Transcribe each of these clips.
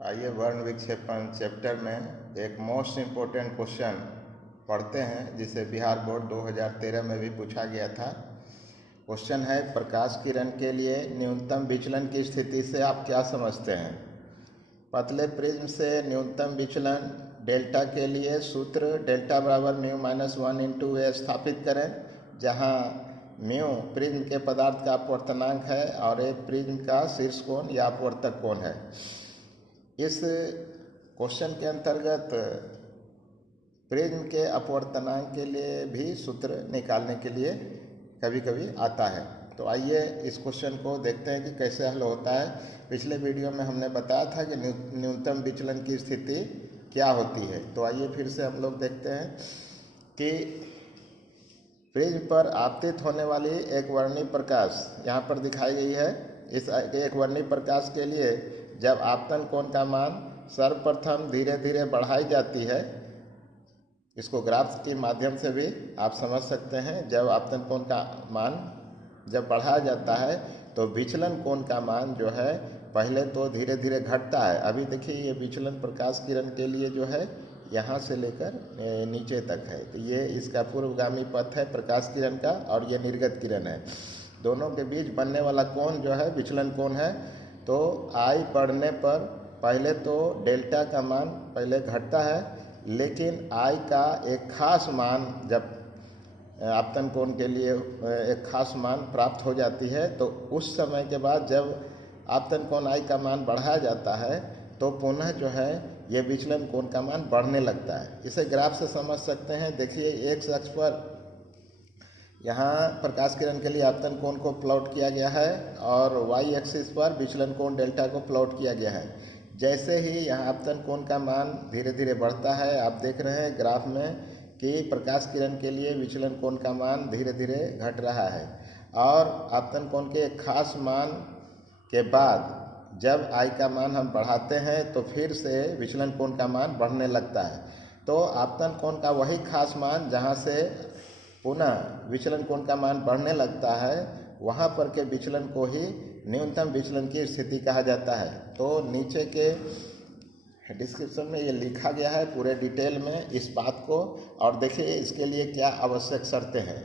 आइए वर्ण विक्षेपण चैप्टर में एक मोस्ट इम्पोर्टेंट क्वेश्चन पढ़ते हैं जिसे बिहार बोर्ड 2013 में भी पूछा गया था। क्वेश्चन है, प्रकाश किरण के लिए न्यूनतम विचलन की स्थिति से आप क्या समझते हैं। पतले प्रिज्म से न्यूनतम विचलन डेल्टा के लिए सूत्र डेल्टा बराबर म्यू माइनस 1/a स्थापित करें, जहां म्यू प्रिज्म के पदार्थ का अपवर्तनांक है और ए प्रिज्म का शीर्ष कोण या अपवर्तक कोण है। इस क्वेश्चन के अंतर्गत प्रिज्म के अपवर्तनांक के लिए भी सूत्र निकालने के लिए कभी कभी आता है। तो आइए इस क्वेश्चन को देखते हैं कि कैसे हल होता है। पिछले वीडियो में हमने बताया था कि न्यूनतम विचलन की स्थिति क्या होती है। तो आइए फिर से हम लोग देखते हैं कि प्रिज्म पर आपतित होने वाली एक वर्णीय प्रकाश यहाँ पर दिखाई गई है। इस एक वर्णीय प्रकाश के लिए जब आपतन कोण का मान सर्वप्रथम धीरे धीरे बढ़ाई जाती है, इसको ग्राफ के माध्यम से भी आप समझ सकते हैं। जब आपतन कोण का मान जब बढ़ाया जाता है तो विचलन कोण का मान जो है पहले तो धीरे धीरे घटता है। अभी देखिए ये विचलन प्रकाश किरण के लिए जो है यहाँ से लेकर नीचे तक है। तो ये इसका पूर्वगामी पथ है प्रकाश किरण का और ये निर्गत किरण है। दोनों के बीच बनने वाला कोण जो है विचलन कोण है। तो आई बढ़ने पर पहले तो डेल्टा का मान पहले घटता है, लेकिन आई का एक खास मान जब आपतन कोण के लिए एक खास मान प्राप्त हो जाती है, तो उस समय के बाद जब आपतन कोण आई का मान बढ़ाया जाता है तो पुनः जो है ये विचलन कोण का मान बढ़ने लगता है। इसे ग्राफ से समझ सकते हैं। देखिए एक अक्ष पर यहाँ प्रकाश किरण के लिए आपतन कोण को प्लॉट किया गया है और वाई एक्सिस पर विचलन कोण डेल्टा को प्लॉट किया गया है। जैसे ही यहाँ आपतन कोण का मान धीरे धीरे बढ़ता है, आप देख रहे हैं ग्राफ में कि प्रकाश किरण के लिए विचलन कोण का मान धीरे धीरे घट रहा है और आपतन कोण के एक खास मान के बाद जब आई का मान हम बढ़ाते हैं तो फिर से विचलन कोण का मान बढ़ने लगता है। तो आपतन कोण का वही खास मान जहाँ से पुनः विचलन कोण का मान बढ़ने लगता है, वहाँ पर के विचलन को ही न्यूनतम विचलन की स्थिति कहा जाता है। तो नीचे के डिस्क्रिप्शन में ये लिखा गया है पूरे डिटेल में इस बात को, और देखिए इसके लिए क्या आवश्यक शर्तें हैं।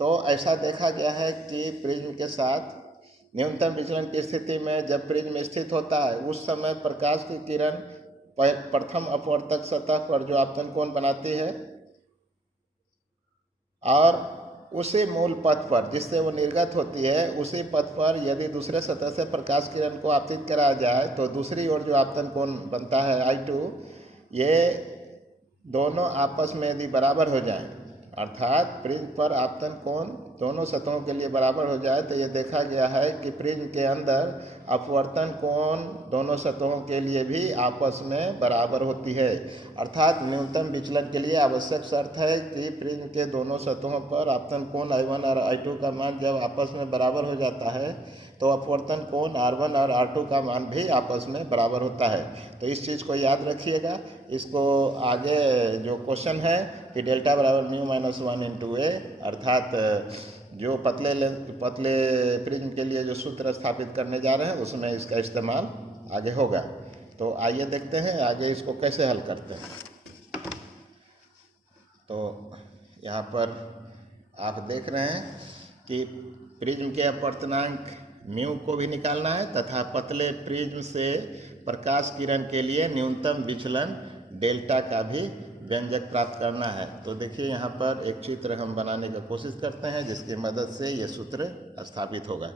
तो ऐसा देखा गया है कि प्रिज्म के साथ न्यूनतम विचलन की स्थिति में जब प्रिज्म स्थित होता है उस समय प्रकाश की किरण प्रथम अपवर्तक सतह पर जो आपतन कोण बनाती है और उसी मूल पथ पर जिससे वो निर्गत होती है, उसी पथ पर यदि दूसरे सतह से प्रकाश किरण को आपतित कराया जाए तो दूसरी ओर जो आपतन कोण बनता है I2, ये दोनों आपस में यदि बराबर हो जाएं, अर्थात प्रिज्म पर आपतन कोण दोनों सतहों के लिए बराबर हो जाए, तो ये देखा गया है कि प्रिज्म के अंदर अपवर्तन कोण दोनों सतहों के लिए भी आपस में बराबर होती है। अर्थात न्यूनतम विचलन के लिए आवश्यक शर्त है कि प्रिज्म के दोनों सतहों पर आपतन कोण I1 और I2 का मान जब आपस में बराबर हो जाता है तो अपवर्तन कोण R1 और R2 का मान भी आपस में बराबर होता है। तो इस चीज़ को याद रखिएगा। इसको आगे जो क्वेश्चन है कि डेल्टा बराबर म्यू माइनस 1/a, अर्थात जो पतले प्रिज्म के लिए जो सूत्र स्थापित करने जा रहे हैं उसमें इसका इस्तेमाल आगे होगा। तो आइए देखते हैं आगे इसको कैसे हल करते हैं। तो यहाँ पर आप देख रहे हैं कि प्रिज्म के अपवर्तनांक म्यू को भी निकालना है तथा पतले प्रिज्म से प्रकाश किरण के लिए न्यूनतम विचलन डेल्टा का भी व्यंजक प्राप्त करना है। तो देखिए यहाँ पर एक चित्र हम बनाने की कोशिश करते हैं जिसकी मदद से ये सूत्र स्थापित होगा।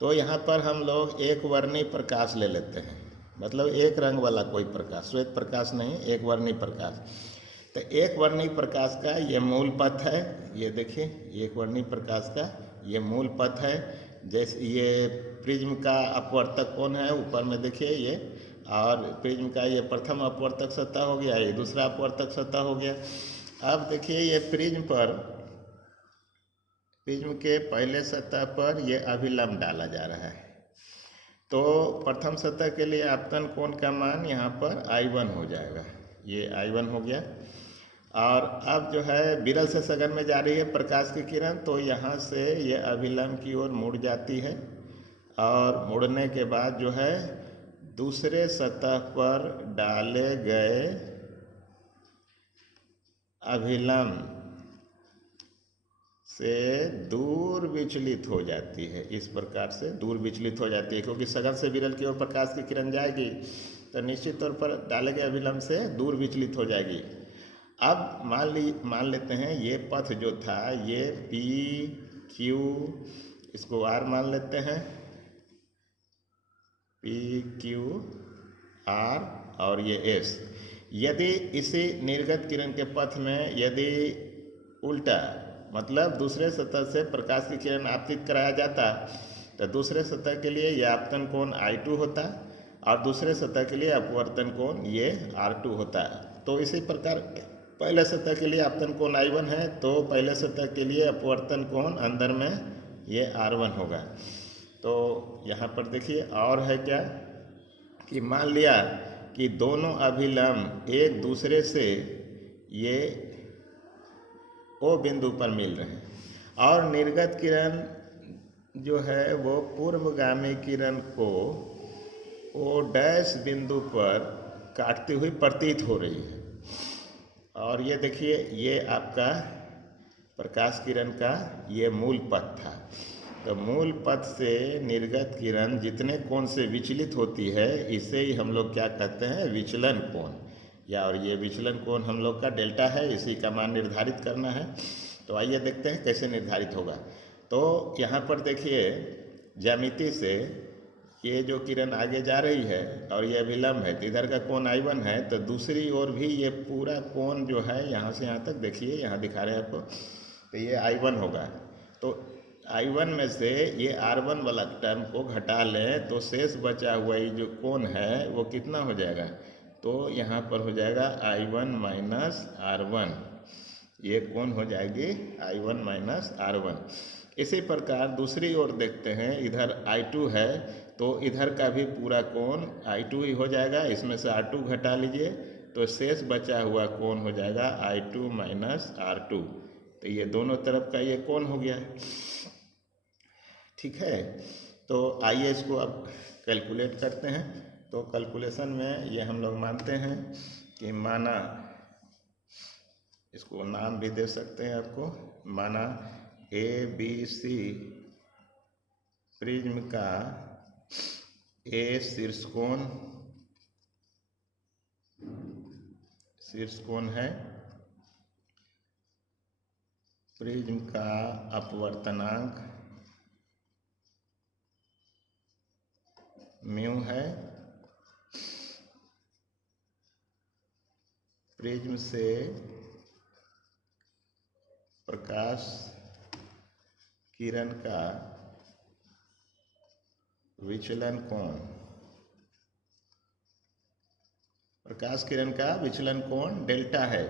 तो यहाँ पर हम लोग एक वर्णीय प्रकाश ले लेते हैं, मतलब एक रंग वाला कोई प्रकाश, श्वेत प्रकाश नहीं, एक वर्णीय प्रकाश। तो एक वर्णीय प्रकाश का ये मूल पथ है। ये देखिए एक वर्णीय प्रकाश का ये मूल पथ है। जैसे ये प्रिज्म का अपवर्तक कोण है ऊपर में देखिए ये, और प्रिज्म का ये प्रथम अपवर्तक सतह हो गया, ये दूसरा अपवर्तक सतह हो गया। अब देखिए ये प्रिज्म के पहले सतह पर ये अभिलंब डाला जा रहा है। तो प्रथम सतह के लिए आपतन कोण का मान यहाँ पर I1 हो जाएगा, ये I1 हो गया। और अब जो है विरल से सघन में जा रही है प्रकाश की किरण, तो यहाँ से ये अभिलंब की ओर मुड़ जाती है और मुड़ने के बाद जो है दूसरे सतह पर डाले गए अभिलंब से दूर विचलित हो जाती है। इस प्रकार से दूर विचलित हो जाती है, क्योंकि सघन से विरल की ओर प्रकाश की किरण जाएगी तो निश्चित तौर पर डाले गए अभिलंब से दूर विचलित हो जाएगी। अब मान लेते हैं ये पथ जो था ये पी क्यू, इसको आर मान लेते हैं, पी क्यू आर और ये एस। यदि इसी निर्गत किरण के पथ में यदि उल्टा मतलब दूसरे सतह से प्रकाश की किरण आपतित कराया जाता तो दूसरे सतह के लिए यह आपतन कोण I2 होता और दूसरे सतह के लिए अपवर्तन कोण ये R2 होता। तो इसी प्रकार पहले सतह के लिए आपतन कोण I1 है तो पहले सतह के लिए अपवर्तन कोण अंदर में ये R1 होगा। तो यहाँ पर देखिए और है क्या कि मान लिया कि दोनों अभिलंब एक दूसरे से ये O बिंदु पर मिल रहे हैं और निर्गत किरण जो है वो पूर्वगामी किरण को O डैश बिंदु पर काटती हुई प्रतीत हो रही है। और ये देखिए ये आपका प्रकाश किरण का ये मूल पथ था। तो मूल पथ से निर्गत किरण जितने कोण से विचलित होती है इसे ही हम लोग क्या कहते हैं, विचलन कोण। या और ये विचलन कोण हम लोग का डेल्टा है, इसी का मान निर्धारित करना है। तो आइए देखते हैं कैसे निर्धारित होगा। तो यहाँ पर देखिए ज्यामिति से ये जो किरण आगे जा रही है और ये अभिलंब है तो इधर का कोण I1 है, तो दूसरी ओर भी ये पूरा कोण जो है यहाँ से यहाँ तक देखिए, यहाँ दिखा रहे हैं आपको, तो ये I1 होगा। तो I1 में से ये R1 वाला टर्म को घटा लें तो शेष बचा हुआ ये जो कोण है वो कितना हो जाएगा, तो यहाँ पर हो जाएगा I1 माइनस R1, ये कोण हो जाएगी I1 माइनस R1। इसी प्रकार दूसरी ओर देखते हैं, इधर I2 है तो इधर का भी पूरा कोण I2 ही हो जाएगा, इसमें से R2 घटा लीजिए तो शेष बचा हुआ कोण हो जाएगा I2 माइनस R2। तो ये दोनों तरफ का ये कोण हो गया, ठीक है। तो आइए इसको अब कैलकुलेट करते हैं। तो कैलकुलेशन में ये हम लोग मानते हैं कि माना, इसको नाम भी दे सकते हैं आपको, माना ABC प्रिज्म का A शीर्ष कोण है, प्रिज्म का अपवर्तनांक म्यू है, प्रिज्म से प्रकाश किरण का विचलन कोण, प्रकाश किरण का विचलन कोण डेल्टा है।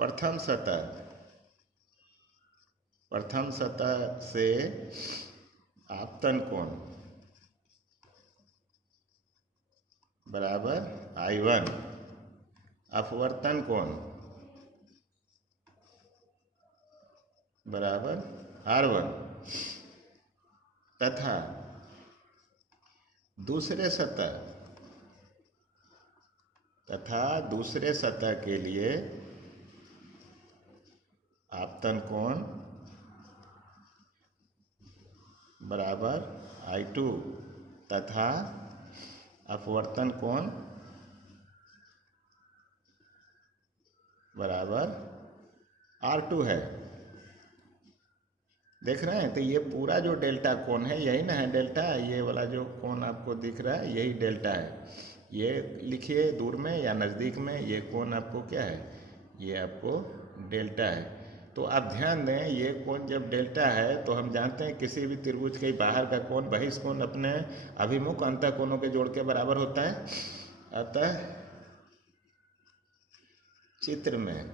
प्रथम सतह से आपतन कोण बराबर I1, अपवर्तन कोण बराबर R1 तथा दूसरे सतह के लिए आपतन कोण बराबर I2 तथा अपवर्तन कोण बराबर R2 है। देख रहे हैं, तो ये पूरा जो डेल्टा कोण है यही ना है डेल्टा, ये वाला जो कोण आपको दिख रहा है यही डेल्टा है। ये लिखिए दूर में या नज़दीक में, ये कोण आपको क्या है, ये आपको डेल्टा है। तो आप ध्यान दें, ये कोण जब डेल्टा है तो हम जानते हैं किसी भी त्रिभुज के बाहर का कोण बहिष्कोण अपने अभिमुख अंतः कोणों के जोड़ के बराबर होता है। अतः चित्र में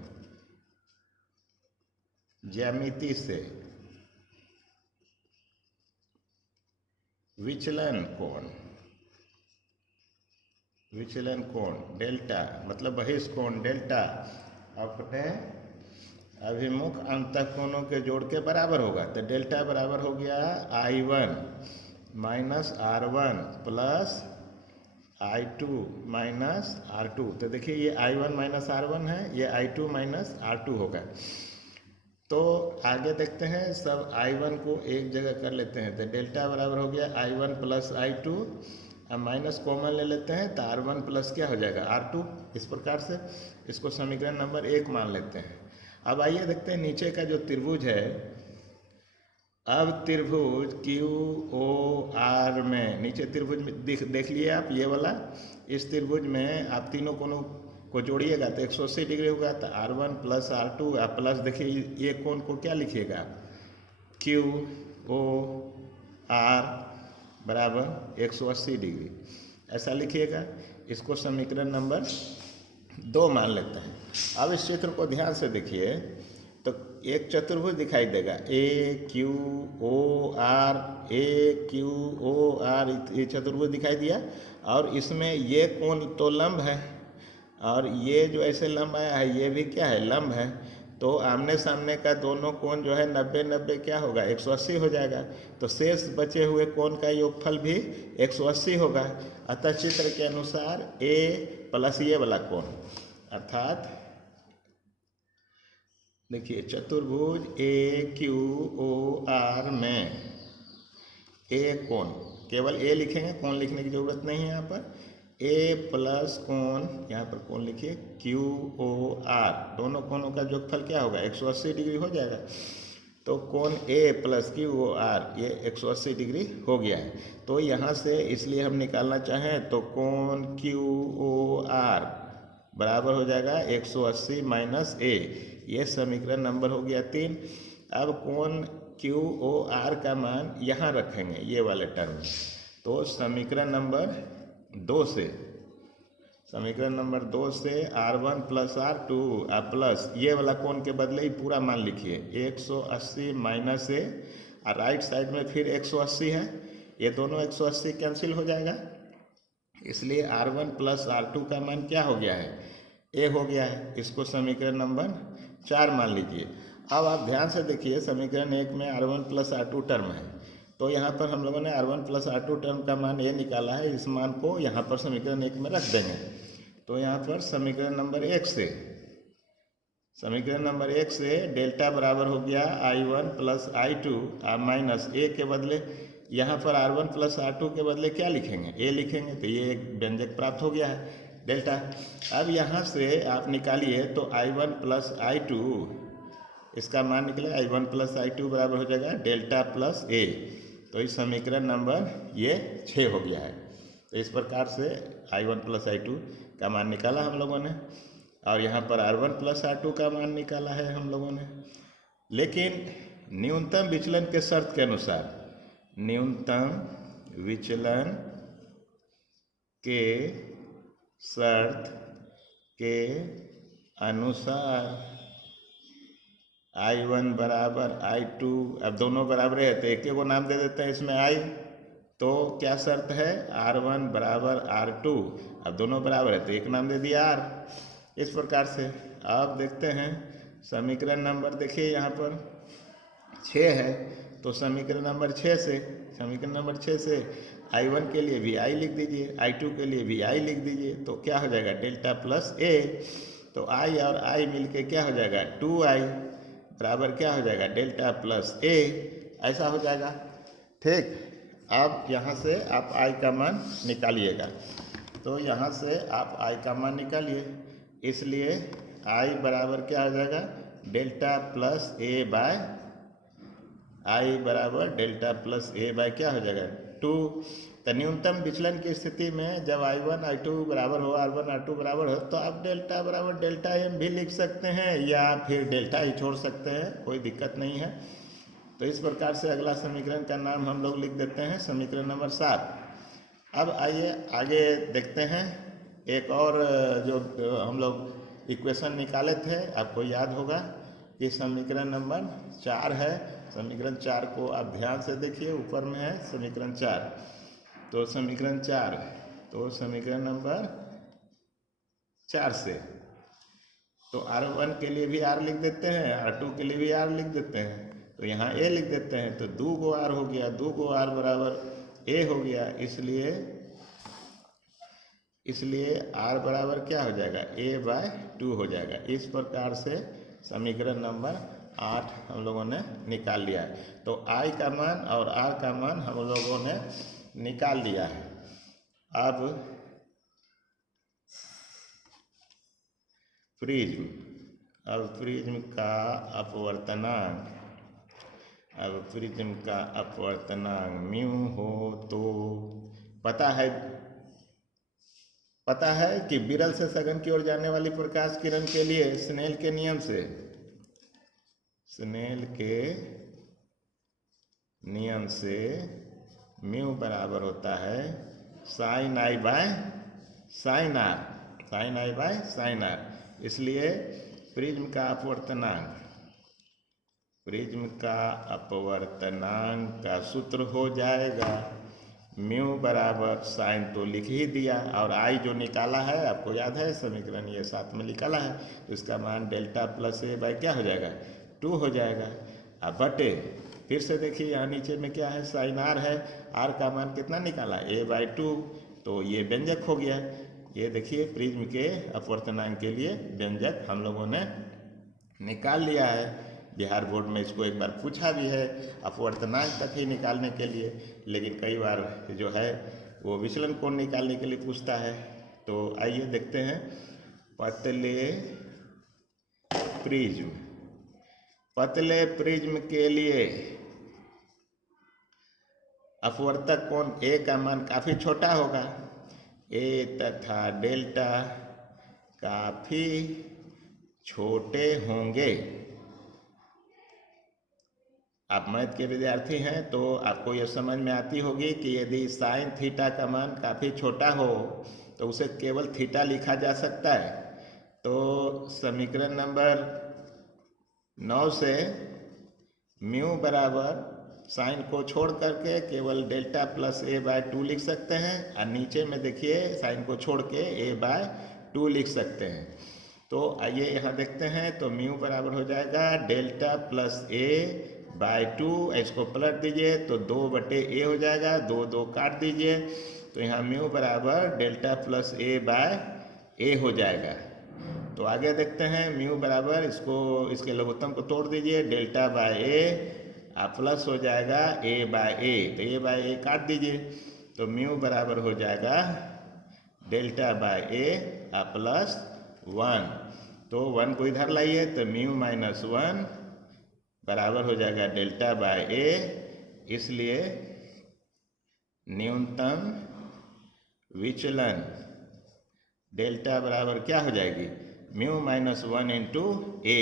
ज्यामिति से विचलन कोण विचलन कोण डेल्टा, मतलब बहिष्कोण डेल्टा अपने अभिमुख अंतःकोणों के जोड़ के बराबर होगा। तो डेल्टा बराबर हो गया I1 minus R1 plus I2 minus R2। तो देखिए ये I1 माइनस R1 है, ये I2 माइनस R2 होगा। तो आगे देखते हैं, सब I1 को एक जगह कर लेते हैं। तो डेल्टा बराबर हो गया I1 प्लस I2, अब माइनस कॉमन ले लेते हैं तो R1 प्लस क्या हो जाएगा R2। इस प्रकार से इसको समीकरण नंबर 1 मान लेते हैं। अब आइए देखते हैं नीचे का जो त्रिभुज है। अब त्रिभुज QOR में, नीचे त्रिभुज में देख लिए आप ये वाला, इस त्रिभुज में आप तीनों कोणों को जोड़िएगा तो 180 डिग्री होगा। तो R1 प्लस R2 आप प्लस, देखिए ये कोण को क्या लिखिएगा, QOR बराबर 180 डिग्री, ऐसा लिखिएगा। इसको समीकरण नंबर 2 मान लेते हैं। अब इस चित्र को ध्यान से देखिए तो एक चतुर्भुज दिखाई देगा AQOR, AQOR, ये चतुर्भुज दिखाई दिया। और इसमें ये कोण तो लंब है और ये जो ऐसे लंब आया है ये भी क्या है, लंब है। तो आमने सामने का दोनों कोण जो है 90-90 क्या होगा, 180 हो जाएगा। तो शेष बचे हुए कोण का योगफल भी 180 होगा। अतः चित्र के अनुसार A प्लस ये वाला कोण, अर्थात देखिए चतुर्भुज AQOR में A कोण, केवल A लिखेंगे, कोण लिखने की जरूरत नहीं है यहाँ पर। A प्लस कोण, यहाँ पर कोण लिखिए QOR, दोनों कोणों का जोगफल क्या होगा, 180 डिग्री हो जाएगा। तो कोण A प्लस QOR ये 180 डिग्री हो गया है। तो यहाँ से इसलिए हम निकालना चाहें तो कोण QOR बराबर हो जाएगा 180 माइनस A, ये समीकरण नंबर हो गया 3। अब कोण QOR का मान यहाँ रखेंगे ये वाले टर्म में। तो समीकरण नंबर 2 से, समीकरण नंबर 2 से R1 प्लस R2 प्लस ये वाला कोण के बदले ही पूरा मान लिखिए 180 माइनस A, और राइट साइड में फिर 180 है, ये दोनों 180 कैंसिल हो जाएगा। इसलिए R1 प्लस R2 का मान क्या हो गया है, A हो गया है। इसको समीकरण नंबर 4 मान लीजिए। अब आप ध्यान से देखिए, समीकरण 1 में R1 प्लस R2 टर्म है, तो यहाँ पर हम लोगों ने R1 प्लस R2 टर्म का मान ये निकाला है। इस मान को यहाँ पर समीकरण 1 में रख देंगे। तो यहाँ पर समीकरण नंबर 1 से, समीकरण नंबर 1 से डेल्टा बराबर हो गया I1 plus I2 minus A के बदले यहाँ पर R1 प्लस R2 के बदले क्या लिखेंगे, A लिखेंगे। तो ये एक व्यंजक प्राप्त हो गया है डेल्टा। अब यहाँ से आप निकालिए तो I1 प्लस I2, इसका मान निकले I1 प्लस I2 बराबर हो जाएगा डेल्टा प्लस A। तो इस समीकरण नंबर ये 6 हो गया है। तो इस प्रकार से I1 प्लस I2 का मान निकाला हम लोगों ने, और यहाँ पर R1 प्लस R2 का मान निकाला है हम लोगों ने। लेकिन न्यूनतम विचलन के शर्त के अनुसार, न्यूनतम विचलन के शर्त के अनुसार I1 बराबर I2, अब दोनों बराबर है तो एक को नाम दे देते हैं इसमें I। तो क्या शर्त है, R1 बराबर R2, अब दोनों बराबर है तो एक नाम दे दिया R। इस प्रकार से आप देखते हैं समीकरण नंबर, देखिए यहाँ पर 6 है, तो समीकरण नंबर 6 से, समीकरण नंबर 6 से I1 के लिए भी I लिख दीजिए, I2 के लिए भी I लिख दीजिए। तो क्या हो जाएगा, डेल्टा प्लस A। तो I और I मिलके क्या हो जाएगा, 2I बराबर क्या हो जाएगा, डेल्टा प्लस A, ऐसा हो जाएगा। ठीक, अब यहाँ से आप I का मान निकालिएगा। तो यहाँ से आप I का मान निकालिए, इसलिए I बराबर क्या हो जाएगा, delta plus A by, I बराबर डेल्टा प्लस A बाय क्या हो जाएगा, 2। तो न्यूनतम विचलन की स्थिति में जब I1 I2 बराबर हो, R1 R2 बराबर हो, तो आप डेल्टा बराबर डेल्टा M भी लिख सकते हैं या फिर डेल्टा ही छोड़ सकते हैं, कोई दिक्कत नहीं है। तो इस प्रकार से अगला समीकरण का नाम हम लोग लिख देते हैं समीकरण नंबर 7। अब आइए आगे देखते हैं, एक और जो हम लोग इक्वेशन निकाले थे, आपको याद होगा कि समीकरण नंबर 4 है। समीकरण 4 को आप ध्यान से देखिए, ऊपर में है समीकरण 4। तो समीकरण 4, तो समीकरण नंबर 4 से। तो R1 के लिए भी R लिख देते हैं, R2 के लिए भी R लिख देते हैं, तो यहाँ A लिख देते हैं, तो 2 गो R हो गया, 2 गो R बराबर A हो गया। इसलिए R बराबर क्या हो जाएगा, A/2 हो जाएगा। इस प्रकार से समीकरण नंबर 8 हम लोगों ने निकाल लिया है। तो I का मान और R का मान हम लोगों ने निकाल लिया है। अब प्रिज्म का अपवर्तनांक म्यू हो तो पता है कि विरल से सघन की ओर जाने वाली प्रकाश किरण के लिए स्नेल के नियम से म्यू बराबर होता है sin I by sin R। इसलिए प्रिज्म का अपवर्तनांक का सूत्र हो जाएगा म्यू बराबर साइन तो लिख ही दिया, और आई जो निकाला है आपको याद है, समीकरण ये 7 में निकाला है, तो इसका मान डेल्टा प्लस ए बाय क्या हो जाएगा, 2 हो जाएगा। अब बटे फिर से देखिए यहाँ नीचे में क्या है, साइन आर है, आर का मान कितना निकाला, a/2, तो ये व्यंजक हो गया। ये देखिए प्रिज्म के अपवर्तनांक के लिए व्यंजक हम लोगों ने निकाल लिया है। बिहार बोर्ड में इसको एक बार पूछा भी है अपवर्तनांक तक ही निकालने के लिए, लेकिन कई बार जो है वो विचलन कोण निकालने के लिए पूछता है। तो आइए देखते हैं, पतले प्रिज्म के लिए अपवर्तक कोण ए का मान काफ़ी छोटा होगा, ए तथा डेल्टा काफ़ी छोटे होंगे। आप मैथ के विद्यार्थी हैं तो आपको यह समझ में आती होगी कि यदि साइन थीटा का मान काफ़ी छोटा हो तो उसे केवल थीटा लिखा जा सकता है। तो समीकरण नंबर 9 से म्यू बराबर साइन को छोड़ करके केवल डेल्टा प्लस a/2 लिख सकते हैं, और नीचे में देखिए साइन को छोड़ के a/2 लिख सकते हैं। तो आइए यहाँ देखते हैं, तो म्यू बराबर हो जाएगा डेल्टा प्लस a/2, इसको पलट दीजिए तो 2/a हो जाएगा, 2 काट दीजिए, तो यहाँ म्यू बराबर डेल्टा प्लस a/a हो जाएगा। तो आगे देखते हैं, म्यू बराबर इसके लघुत्तम को तोड़ दीजिए, डेल्टा बाय a प्लस हो जाएगा a/a, तो a/a काट दीजिए, तो म्यू बराबर हो जाएगा डेल्टा बाय a प्लस 1, तो 1 को इधर लाइए तो म्यू माइनस 1 बराबर हो जाएगा डेल्टा बाय a। इसलिए न्यूनतम विचलन डेल्टा बराबर क्या हो जाएगी, म्यू माइनस 1 इंटू a।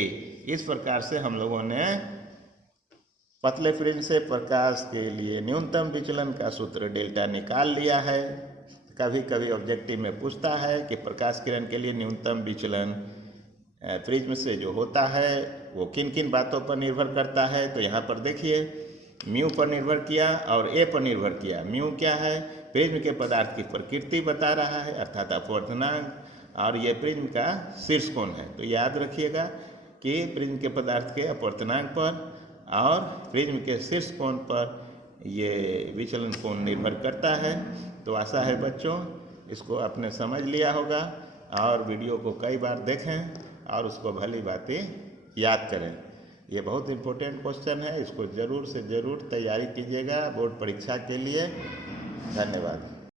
इस प्रकार से हम लोगों ने पतले प्रिज्म से प्रकाश के लिए न्यूनतम विचलन का सूत्र डेल्टा निकाल लिया है। कभी कभी ऑब्जेक्टिव में पूछता है कि प्रकाश किरण के लिए न्यूनतम विचलन प्रिज्म से जो होता है वो किन किन बातों पर निर्भर करता है। तो यहाँ पर देखिए, म्यू पर निर्भर किया और ए पर निर्भर किया। म्यू क्या है, प्रिज्म के पदार्थ की प्रकृति बता रहा है, अर्थात अपवर्तनांक, और ये प्रिज्म का शीर्ष कोण है। तो याद रखिएगा कि प्रिज्म के पदार्थ के अपवर्तनांक पर और प्रिज्म के शीर्ष कोण पर ये विचलन कोण निर्भर करता है। तो आशा है बच्चों इसको आपने समझ लिया होगा, और वीडियो को कई बार देखें और उसको भली बातें याद करें। ये बहुत इम्पोर्टेंट क्वेश्चन है, इसको ज़रूर से ज़रूर तैयारी कीजिएगा बोर्ड परीक्षा के लिए। धन्यवाद।